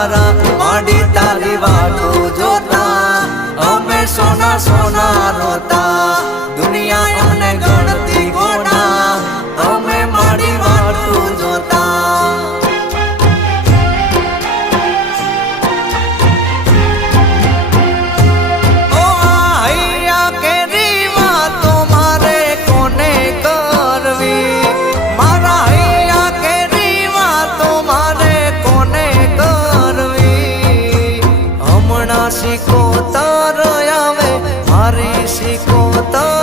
તારા માડી તારી વાતો જોતા અમે સોના સોના રોતા દુનિયા અમને ગણતી ગોડા અમે માડી વાતો જોતા શીખો તાર આવે મારી શીખો તાર